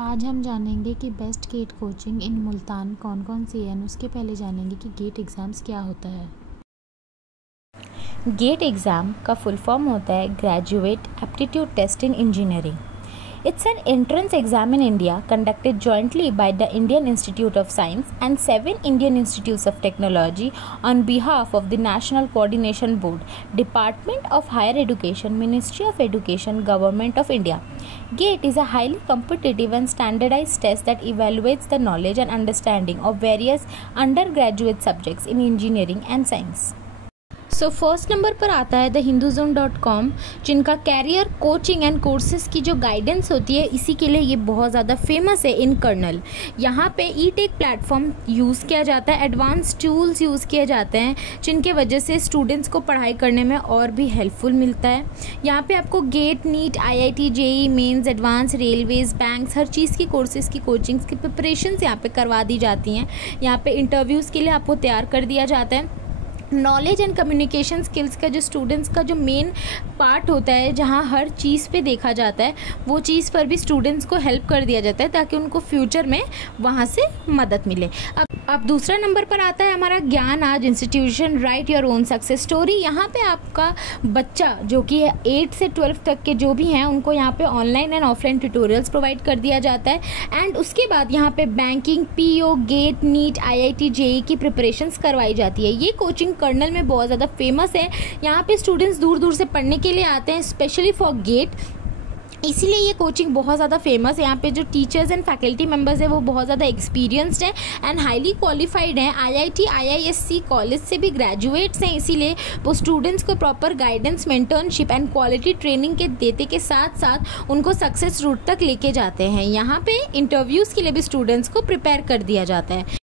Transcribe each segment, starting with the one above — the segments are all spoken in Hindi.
आज हम जानेंगे कि बेस्ट गेट कोचिंग इन मुल्तान कौन कौन सी है। उसके पहले जानेंगे कि गेट एग्ज़ाम्स क्या होता है। गेट एग्ज़ाम का फुल फॉर्म होता है graduate aptitude test in engineering. It's an entrance exam in India conducted jointly by the Indian Institute of Science and 7 Indian Institutes of Technology on behalf of the National Coordination Board, Department of Higher Education, Ministry of Education, Government of India. GATE is a highly competitive and standardized test that evaluates the knowledge and understanding of various undergraduate subjects in engineering and science. So first number पर आता है thehinduism.com, जिनका कैरियर कोचिंग एंड कोर्सेज की जो गाइडेंस होती है इसी के लिए ये बहुत ज़्यादा फेमस है इन कर्नल। यहाँ पे ई-टेक प्लेटफॉर्म यूज़ किया जाता है, एडवांस टूल्स यूज़ किए जाते हैं जिनके वजह से स्टूडेंट्स को पढ़ाई करने में और भी हेल्पफुल मिलता है। यहाँ पे आपको GATE, NEET, IIT, JEE mains, advance, railways, banks, हर चीज़ की कोर्सेज की कोचिंग्स की प्रिपरेशंस यहाँ पे करवा दी जाती हैं। यहाँ पे इंटरव्यूज़ के लिए आपको तैयार कर दिया जाता है। नॉलेज एंड कम्युनिकेशन स्किल्स का जो स्टूडेंट्स का जो मेन पार्ट होता है, जहाँ हर चीज़ पे देखा जाता है, वो चीज़ पर भी स्टूडेंट्स को हेल्प कर दिया जाता है ताकि उनको फ्यूचर में वहाँ से मदद मिले। अब दूसरा नंबर पर आता है हमारा ज्ञान आज institution, right your own success story. यहाँ पे आपका बच्चा जो कि 8 से 12 तक के जो भी हैं उनको यहाँ पे online and offline tutorials provide कर दिया जाता है। एंड उसके बाद यहाँ पे banking, PO, GATE, NEET, IIT, JEE की प्रिपरेशंस करवाई जाती है। ये कोचिंग कर्नल में बहुत ज़्यादा फेमस है। यहाँ पे स्टूडेंट्स दूर दूर से पढ़ने के लिए आते हैं, स्पेशली फॉर गेट, इसीलिए ये कोचिंग बहुत ज़्यादा फेमस है। यहाँ पे जो टीचर्स एंड फैकल्टी मेंबर्स हैं वो बहुत ज़्यादा एक्सपीरियंस्ड हैं एंड हाईली क्वालिफाइड हैं। IIT, IISc कॉलेज से भी ग्रेजुएट्स हैं, इसीलिए वो स्टूडेंट्स को proper guidance, mentorship and quality training के देते के साथ साथ उनको सक्सेस रूट तक लेके जाते हैं। यहाँ पे इंटरव्यूज़ के लिए भी स्टूडेंट्स को प्रिपेयर कर दिया जाता है।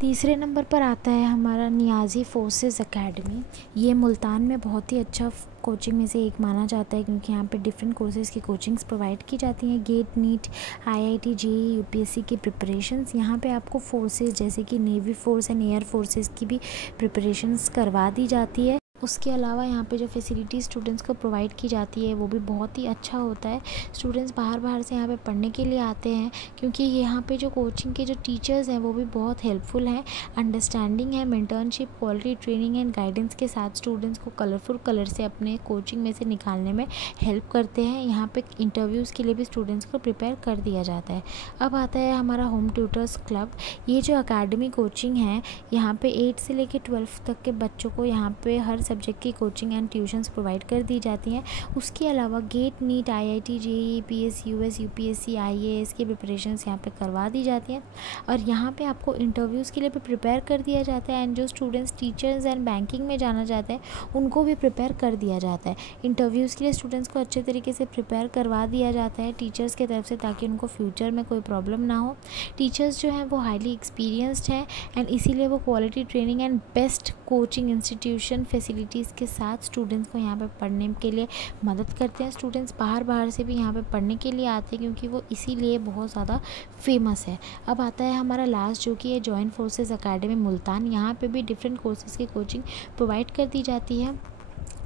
तीसरे नंबर पर आता है हमारा नियाज़ी फोर्सेस एकेडमी। ये मुल्तान में बहुत ही अच्छा कोचिंग में से एक माना जाता है क्योंकि यहाँ पे डिफरेंट कोर्सेज़ की कोचिंग्स प्रोवाइड की जाती हैं। GATE, NEET, IIT, JEE, UPSC की प्रिपरेशंस, यहाँ पे आपको फोर्सेस जैसे कि navy force and air forces की भी प्रिपरेशंस करवा दी जाती है। उसके अलावा यहाँ पे जो फैसिलिटी स्टूडेंट्स को प्रोवाइड की जाती है वो भी बहुत ही अच्छा होता है। स्टूडेंट्स बाहर से यहाँ पे पढ़ने के लिए आते हैं क्योंकि यहाँ पे जो कोचिंग के जो टीचर्स हैं वो भी बहुत हेल्पफुल हैं, अंडरस्टैंडिंग है, mentorship, quality training and guidance के साथ स्टूडेंट्स को कलरफुल कलर से अपने कोचिंग में से निकालने में हेल्प करते हैं। यहाँ पे इंटरव्यूज़ के लिए भी स्टूडेंट्स को प्रिपेयर कर दिया जाता है। अब आता है हमारा होम ट्यूटर्स क्लब। ये जो अकेडमी कोचिंग है यहाँ पे 8 से लेकर 12 तक के बच्चों को यहाँ पे हर सब्जेक्ट की कोचिंग एंड ट्यूशन्स प्रोवाइड कर दी जाती हैं। उसके अलावा GATE, NEET, IIT, JEE, PS, US, UPSC, IAS की प्रिपरेशंस यहाँ पे करवा दी जाती हैं और यहाँ पे आपको इंटरव्यूज़ के लिए भी प्रिपेयर कर दिया जाता है। एंड जो स्टूडेंट्स टीचर्स एंड बैंकिंग में जाना चाहते हैं उनको भी प्रिपेयर कर दिया जाता है। इंटरव्यूज़ के लिए स्टूडेंट्स को अच्छे तरीके से प्रिपेयर करवा दिया जाता है टीचर्स की तरफ से ताकि उनको फ्यूचर में कोई प्रॉब्लम ना हो। टीचर्स जो हैं वो हाईली एक्सपीरियंस्ड हैं एंड इसीलिए वो quality training and best coaching institution facilities के साथ स्टूडेंट्स को यहाँ पे पढ़ने के लिए मदद करते हैं। स्टूडेंट्स बाहर से भी यहाँ पे पढ़ने के लिए आते हैं क्योंकि वो इसीलिए बहुत ज़्यादा फेमस है। अब आता है हमारा लास्ट जो कि है जॉइंट फोर्सेस एकेडमी मुल्तान। यहाँ पे भी डिफरेंट कोर्सेज़ की कोचिंग प्रोवाइड कर दी जाती है।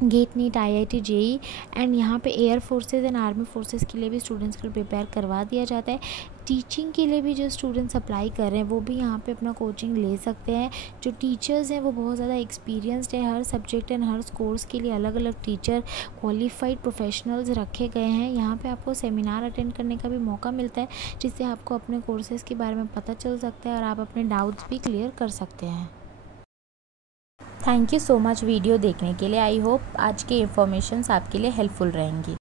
GATE, NEET, IIT, JEE and यहाँ पे air forces and army forces के लिए भी स्टूडेंट्स को प्रिपेयर करवा दिया जाता है। टीचिंग के लिए भी जो स्टूडेंट्स अप्लाई कर रहे हैं वो भी यहाँ पे अपना कोचिंग ले सकते हैं। जो टीचर्स हैं वो बहुत ज़्यादा एक्सपीरियंस्ड है। हर सब्जेक्ट एंड हर कोर्स के लिए अलग अलग टीचर, क्वालिफाइड प्रोफेशनल्स रखे गए हैं। यहाँ पे आपको सेमिनार अटेंड करने का भी मौका मिलता है जिससे आपको अपने कोर्सेज़ के बारे में पता चल सकता है और आप अपने डाउट्स भी क्लियर कर सकते हैं। Thank you so much video देखने के लिए। आई होप आज की इन्फॉर्मेशंस आपके लिए हेल्पफुल रहेंगी।